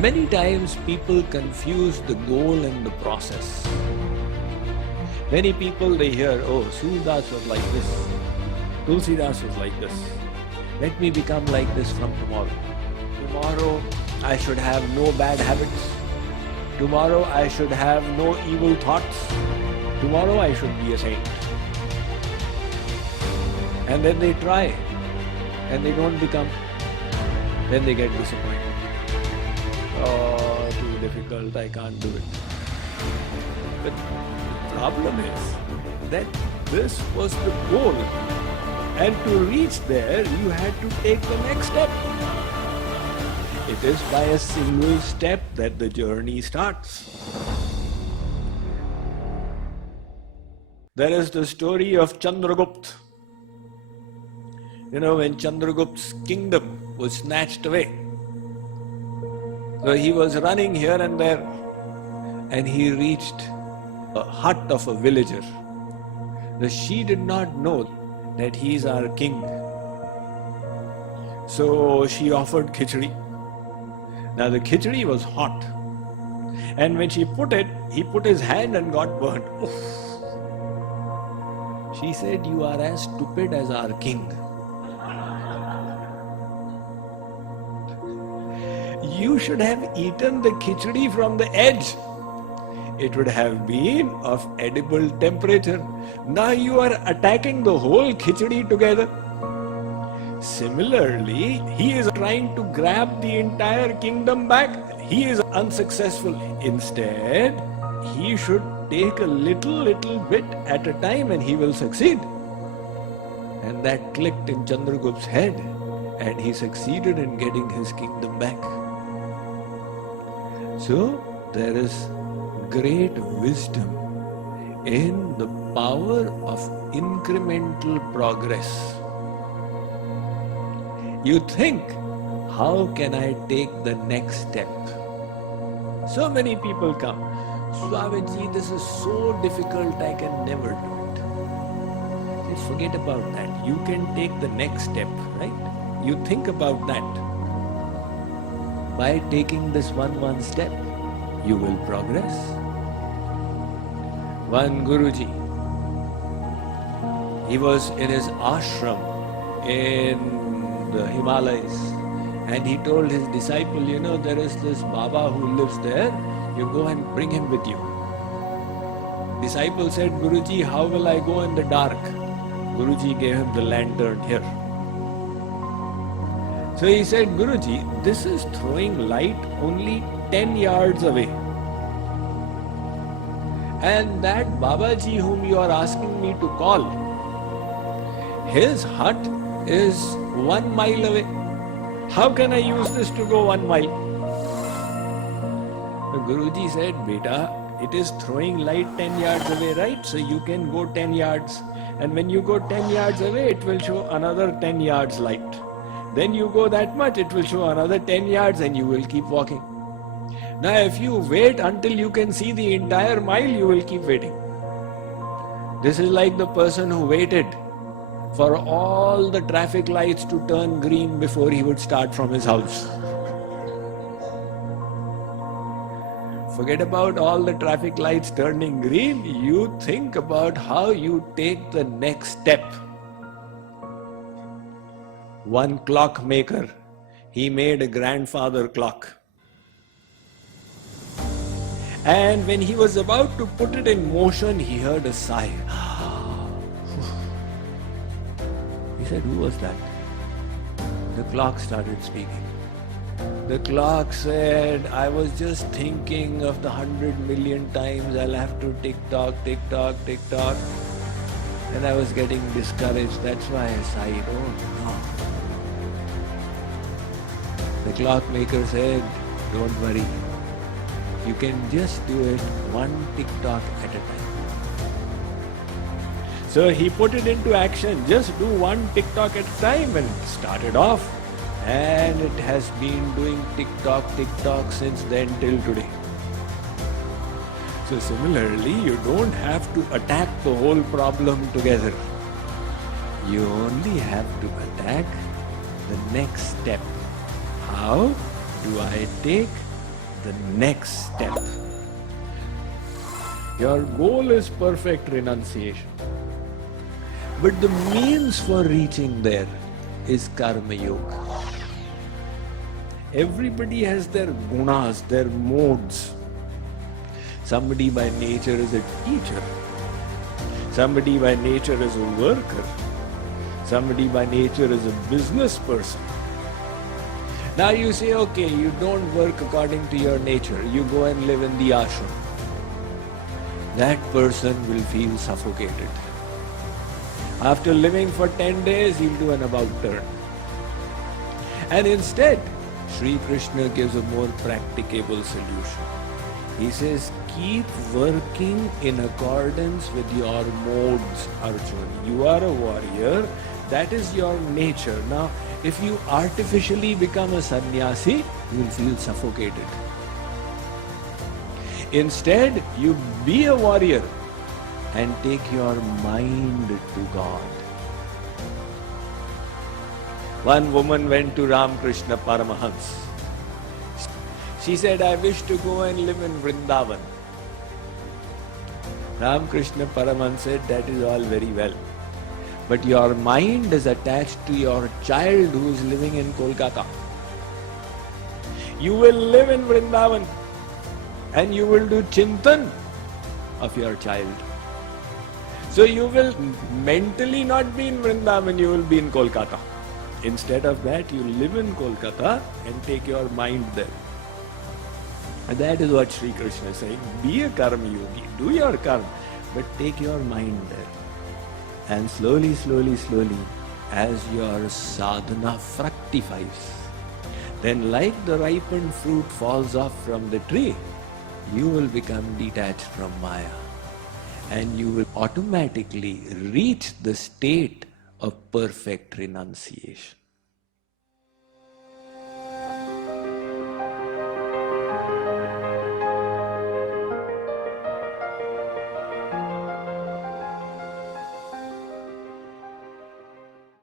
Many times people confuse the goal and the process. Many people, they hear, oh, Surdas was like this, Tulsidas was like this. Let me become like this from tomorrow. Tomorrow I should have no bad habits. Tomorrow I should have no evil thoughts. Tomorrow I should be a saint. And then they try and they don't become. Then they get disappointed. Oh, too difficult, I can't do it. But the problem is that this was the goal. And to reach there, you had to take the next step. It is by a single step that the journey starts. There is the story of Chandragupta. You know, when Chandragupta's kingdom was snatched away. So he was running here and there, and he reached a hut of a villager. She did not know that he is our king. So she offered khichdi. Now the khichdi was hot. And when she put it, he put his hand and got burnt. Oof. She said, you are as stupid as our king. You should have eaten the khichdi from the edge. It would have been of edible temperature. Now you are attacking the whole khichdi together. Similarly, he is trying to grab the entire kingdom back. He is unsuccessful. Instead, he should take a little bit at a time and he will succeed. And that clicked in Chandragupta's head and he succeeded in getting his kingdom back. So, there is great wisdom in the power of incremental progress. You think, how can I take the next step? So many people come, Swamiji, this is so difficult, I can never do it. Just forget about that. You can take the next step, right? You think about that. By taking this one step, you will progress. One Guruji, he was in his ashram in the Himalayas, and he told his disciple, you know, there is this Baba who lives there, you go and bring him with you. Disciple said, Guruji, how will I go in the dark? Guruji gave him the lantern here. So he said, Guruji, this is throwing light only 10 yards away. And that Babaji whom you are asking me to call, his hut is 1 mile away. How can I use this to go 1 mile? The Guruji said, Beta, it is throwing light 10 yards away, right? So you can go 10 yards. And when you go 10 yards away, it will show another 10 yards light. Then you go that much, it will show another 10 yards and you will keep walking. Now if you wait until you can see the entire mile, you will keep waiting. This is like the person who waited for all the traffic lights to turn green before he would start from his house. Forget about all the traffic lights turning green. You think about how you take the next step. One clockmaker, he made a grandfather clock. And when he was about to put it in motion, he heard a sigh. He said, who was that? The clock started speaking. The clock said, I was just thinking of the 100 million times I'll have to tick-tock, tick-tock, tick-tock. And I was getting discouraged. That's why I sighed. Oh no. The clockmaker said, don't worry. You can just do it 1 tick-tock at a time. So he put it into action. Just do 1 tick-tock at a time and started off. And it has been doing tick-tock, tick-tock since then till today. So similarly, you don't have to attack the whole problem together. You only have to attack the next step. How do I take the next step. Your goal is perfect renunciation. But the means for reaching there is Karma Yoga. Everybody has their gunas, their modes. Somebody by nature is a teacher. Somebody by nature is a worker. Somebody by nature is a business person. Now you say, okay, you don't work according to your nature. You go and live in the ashram. That person will feel suffocated. After living for 10 days, he'll do an about turn. And instead, Sri Krishna gives a more practicable solution. He says, keep working in accordance with your modes, Arjun. You are a warrior, that is your nature. Now, if you artificially become a sannyasi, you will feel suffocated. Instead, you be a warrior and take your mind to God. One woman went to Ramakrishna Paramahans. She said, I wish to go and live in Vrindavan. Ramakrishna Paramahans said, that is all very well. But your mind is attached to your child who is living in Kolkata. You will live in Vrindavan and you will do chintan of your child. So you will mentally not be in Vrindavan, you will be in Kolkata. Instead of that, you live in Kolkata and take your mind there. And that is what Sri Krishna is saying. Be a karma yogi, do your karma, but take your mind there. And slowly, slowly, slowly, as your sadhana fructifies, then like the ripened fruit falls off from the tree, you will become detached from Maya. And you will automatically reach the state of perfect renunciation.